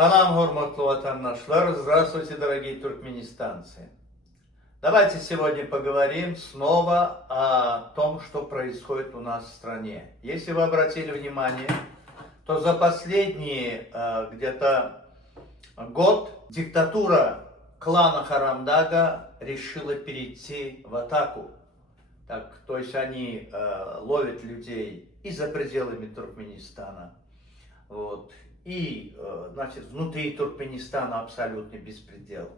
Салам, горматлы ватандашлар, здравствуйте, дорогие туркменистанцы. Давайте сегодня поговорим снова о том, что происходит у нас в стране. Если вы обратили внимание, то за последний где-то год диктатура клана Харамдага решила перейти в атаку. Так, то есть они ловят людей и за пределами Туркменистана. Вот. И, значит, внутри Туркменистана абсолютный беспредел.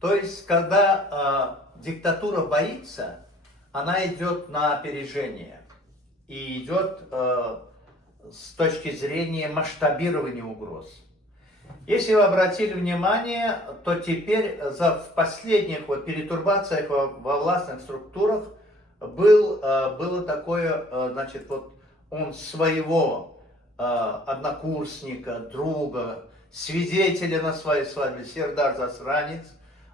То есть, когда диктатура боится, она идет на опережение. И идет с точки зрения масштабирования угроз. Если вы обратили внимание, то теперь в последних перетурбациях во властных структурах было такое, значит, вот он своего однокурсника, друга, свидетеля на своей свадьбе, Сердар Засранец,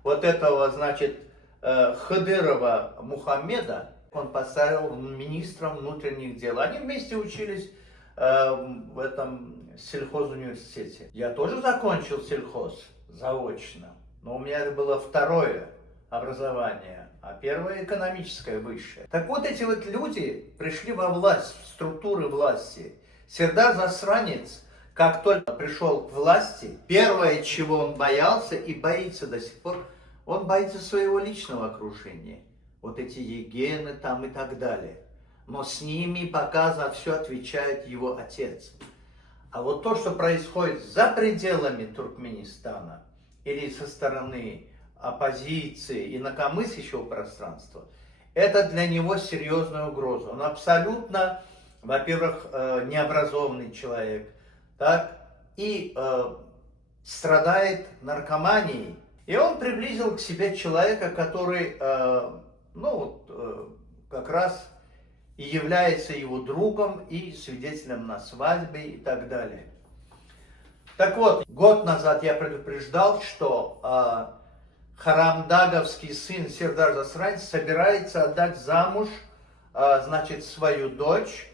вот этого, значит, Хадырова Мухаммеда, он поставил министром внутренних дел. Они вместе учились в этом сельхозуниверситете. Я тоже закончил сельхоз заочно, но у меня это было второе образование, а первое экономическое высшее. Так вот, эти вот люди пришли во власть, в структуры власти. Сердар Засранец, как только пришел к власти, первое, чего он боялся и боится до сих пор, он боится своего личного окружения. Вот эти егены там и так далее. Но с ними пока за все отвечает его отец. А вот то, что происходит за пределами Туркменистана или со стороны оппозиции, инакомыслящего пространства, это для него серьезная угроза. Он абсолютно, во-первых, необразованный человек, так, и страдает наркоманией. И он приблизил к себе человека, который, как раз и является его другом и свидетелем на свадьбе и так далее. Так вот, год назад я предупреждал, что харамдаговский сын Сердар Засранец собирается отдать замуж, значит, свою дочь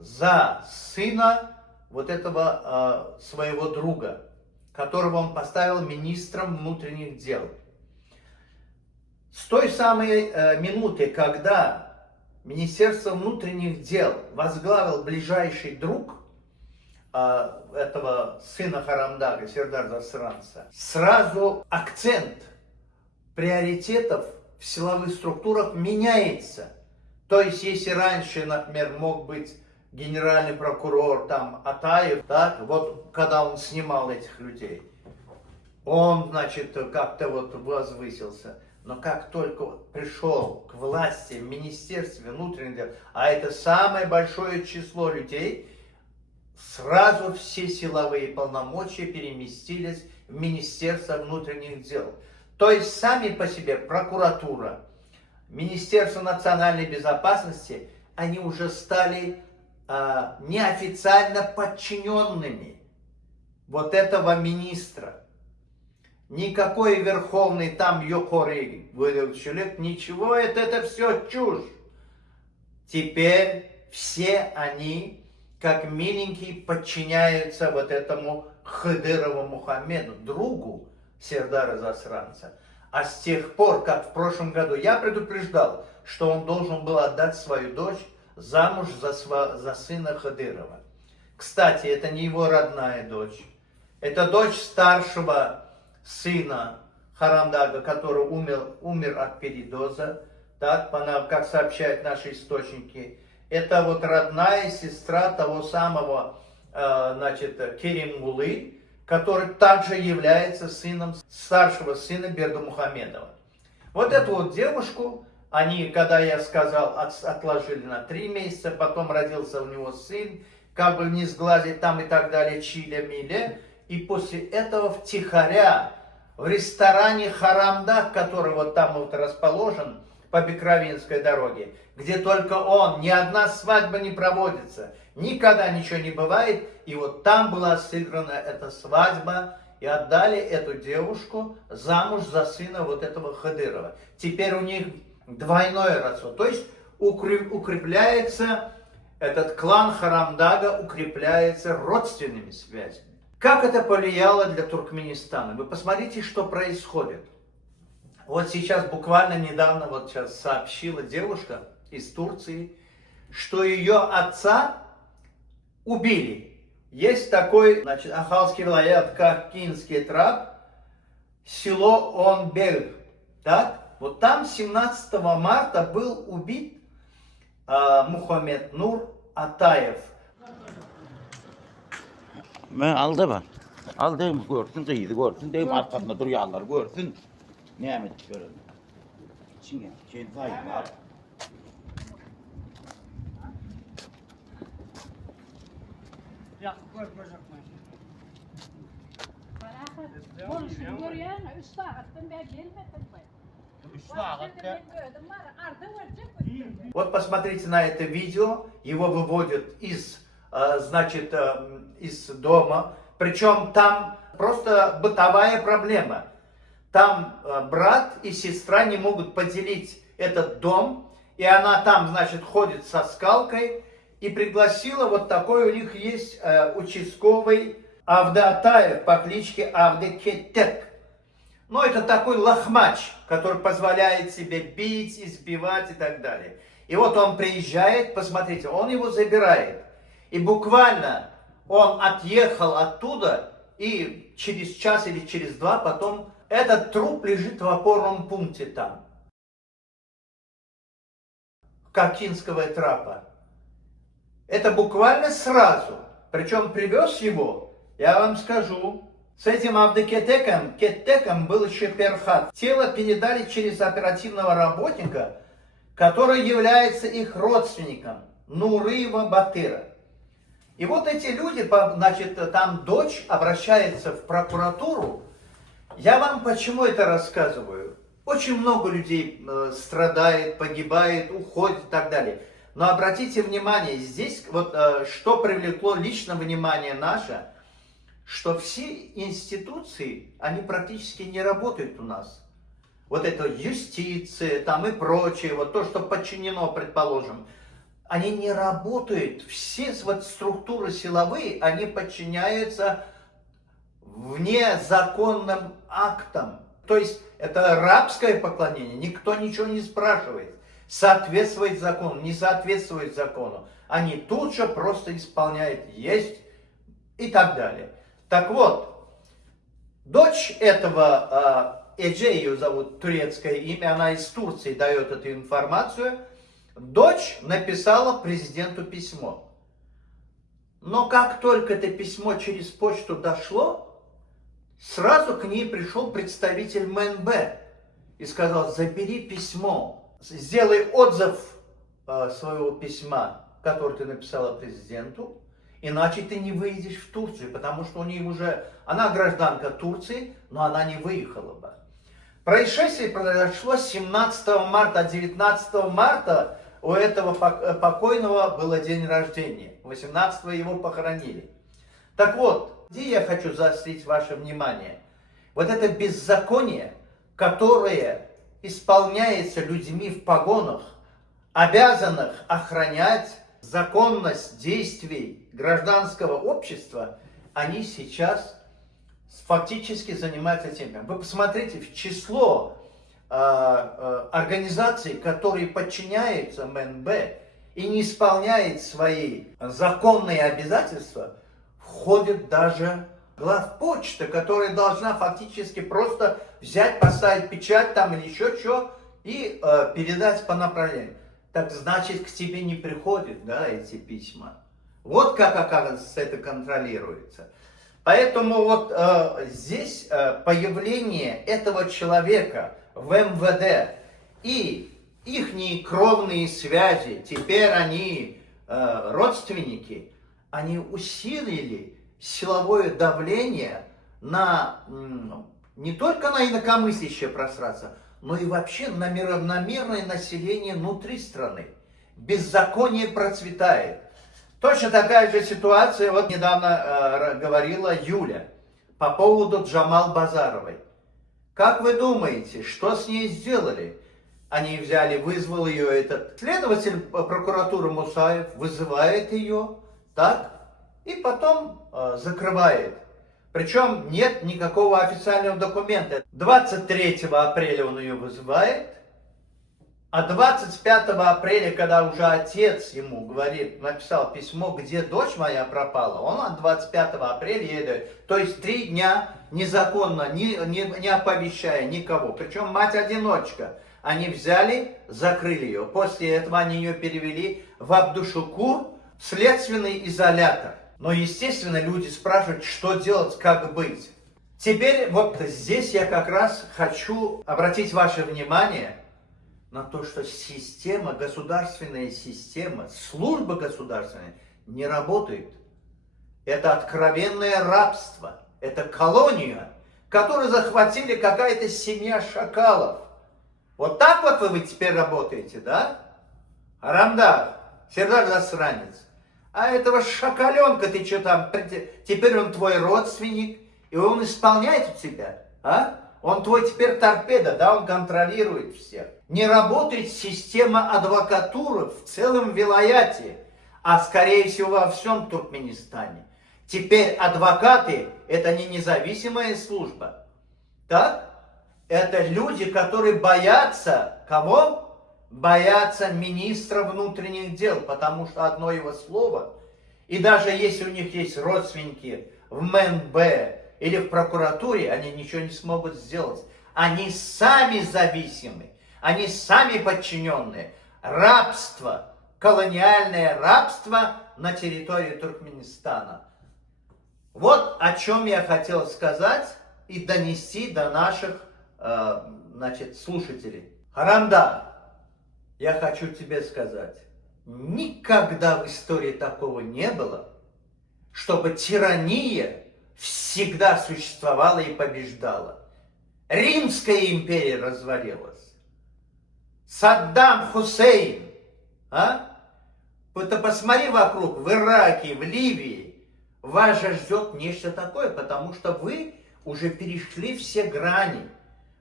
за сына вот этого своего друга, которого он поставил министром внутренних дел. С той самой минуты, когда Министерство внутренних дел возглавил ближайший друг этого сына Харамдага, Сердар Засранца, сразу акцент приоритетов в силовых структурах меняется. То есть, если раньше, например, мог быть генеральный прокурор там Атаев, так, вот когда он снимал этих людей, он, значит, как-то вот возвысился. Но как только пришел к власти в Министерстве внутренних дел, а это самое большое число людей, сразу все силовые полномочия переместились в Министерство внутренних дел. То есть сами по себе прокуратура, Министерство национальной безопасности, они уже стали неофициально подчиненными вот этого министра. Никакой верховный там Йокорей, человек, ничего, это все чушь. Теперь все они, как миленькие, подчиняются вот этому Хадырову Мухаммеду, другу Сердара Засранца. А с тех пор, как в прошлом году я предупреждал, что он должен был отдать свою дочь замуж за сына Хадырова. Кстати, это не его родная дочь. Это дочь старшего сына Харамдага, который умер от передоза, так, как сообщают наши источники. Это вот родная сестра того самого, значит, Керимгулы, который также является сыном старшего сына Бердымухамедова. Вот эту вот девушку, они, когда я сказал, отложили на 3 месяца, потом родился у него сын, как бы не сглазить там и так далее, чиля-миля. И после этого втихаря в ресторане Харамдаг, который вот там вот расположен по Бекравинской дороге, где только он, ни одна свадьба не проводится, никогда ничего не бывает, и вот там была сыграна эта свадьба, и отдали эту девушку замуж за сына вот этого Хадырова. Теперь у них двойное родство, то есть укрепляется этот клан Харамдага, укрепляется родственными связями. Как это повлияло для Туркменистана? Вы посмотрите, что происходит. Вот сейчас, буквально недавно, вот сейчас сообщила девушка из Турции, что ее отца убили. Есть такой, значит, Ахалский вилаят, как Кинский трап, село Онбель. Так? Вот там 17 марта был убит Мухаммед Нур Атаев. Ben aldı bak. Aldığım görsün, kıydı görsün, deyip arkasında duruyorlar görsün. Ne emet görelim. Şimdi şey zayıf var. Ya korkmayacak mı? Konuşun görüyor musun? Üstü ağattın ben gelmedim ben. Вот посмотрите на это видео, его выводят из, значит, из дома, причем там просто бытовая проблема. Там брат и сестра не могут поделить этот дом, и она там, значит, ходит со скалкой и пригласила, вот такой у них есть участковый Авда Атаев по кличке Авде Кеттек. Но это такой лохмач, который позволяет себе бить, избивать и так далее. И вот он приезжает, посмотрите, он его забирает. И буквально он отъехал оттуда, и через час или через два потом этот труп лежит в опорном пункте там. Кокинского трапа. Это буквально сразу. Причем привез его, я вам скажу, с этим Кеттеком был еще Перхат. Тело передали через оперативного работника, который является их родственником, Нурыева Батыра. И вот эти люди, значит, там дочь обращается в прокуратуру. Я вам почему это рассказываю? Очень много людей страдает, погибает, уходит и так далее. Но обратите внимание, здесь вот что привлекло лично внимание наше, что все институции, они практически не работают у нас. Вот это юстиция там и прочее, вот то, что подчинено, предположим, они не работают. Все вот структуры силовые, они подчиняются внезаконным актам. То есть это рабское поклонение, никто ничего не спрашивает. Соответствует закону, не соответствует закону. Они тут же просто исполняют, есть и так далее. Так вот, дочь этого, Эдже ее зовут, турецкое имя, она из Турции дает эту информацию, дочь написала президенту письмо. Но как только это письмо через почту дошло, сразу к ней пришел представитель МНБ и сказал: забери письмо, сделай отзыв своего письма, которое ты написала президенту, иначе ты не выедешь в Турцию, потому что у нее уже, она гражданка Турции, но она не выехала бы. Происшествие произошло 17 марта, 19 марта у этого покойного было день рождения, 18 его похоронили. Так вот, где я хочу заострить ваше внимание? Вот это беззаконие, которое исполняется людьми в погонах, обязанных охранять законность действий гражданского общества, они сейчас фактически занимаются тем. Вы посмотрите, в число организаций, которые подчиняются МНБ и не исполняют свои законные обязательства, входит даже главпочта, которая должна фактически просто взять, поставить печать там или еще что и передать по направлению. Так значит, к тебе не приходят, да, эти письма. Вот как, оказывается, это контролируется. Поэтому вот здесь появление этого человека в МВД и ихние кровные связи, теперь они родственники, они усилили силовое давление на не только на инакомыслящее пространство, но и вообще на мирное население внутри страны. Беззаконие процветает. Точно такая же ситуация, вот недавно говорила Юля по поводу Джамал Базаровой. Как вы думаете, что с ней сделали? Они взяли, вызвал ее этот следователь прокуратуры Мусаев, вызывает ее, так, и потом закрывает. Причем нет никакого официального документа. 23 апреля он ее вызывает, а 25 апреля, когда уже отец ему говорит, написал письмо, где дочь моя пропала, он от 25 апреля едет. То есть 3 дня незаконно, не оповещая никого. Причем мать-одиночка. Они взяли, закрыли ее. После этого они ее перевели в Абдушукур, в следственный изолятор. Но, естественно, люди спрашивают, что делать, как быть. Теперь вот здесь я как раз хочу обратить ваше внимание на то, что система, государственная система, служба государственная не работает. Это откровенное рабство, это колония, которую захватили какая-то семья шакалов. Вот так вот вы теперь работаете, да? Арамдар, Сердар засранец. А этого шакаленка ты что там, теперь он твой родственник, и он исполняет у тебя, а? Он твой теперь торпеда, да, он контролирует всех. Не работает система адвокатуры в целом вилаяте, а скорее всего во всем Туркменистане. Теперь адвокаты – это не независимая служба, так? Это люди, которые боятся кого? Боятся министра внутренних дел, потому что одно его слово, и даже если у них есть родственники в МНБ или в прокуратуре, они ничего не смогут сделать. Они сами зависимы, они сами подчиненные. Рабство, колониальное рабство на территории Туркменистана. Вот о чем я хотел сказать и донести до наших слушателей. Харамда, я хочу тебе сказать, никогда в истории такого не было, чтобы тирания всегда существовала и побеждала. Римская империя развалилась. Саддам Хусейн, Ты посмотри вокруг, в Ираке, в Ливии, вас же ждет нечто такое, потому что вы уже перешли все грани,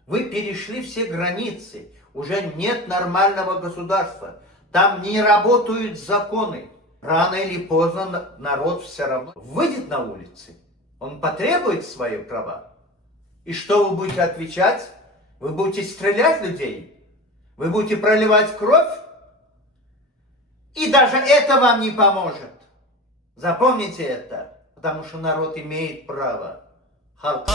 вы перешли все границы, уже нет нормального государства, там не работают законы. Рано или поздно народ все равно выйдет на улицы, он потребует свои права. И что вы будете отвечать? Вы будете стрелять в людей? Вы будете проливать кровь? И даже это вам не поможет. Запомните это, потому что народ имеет право. Халк.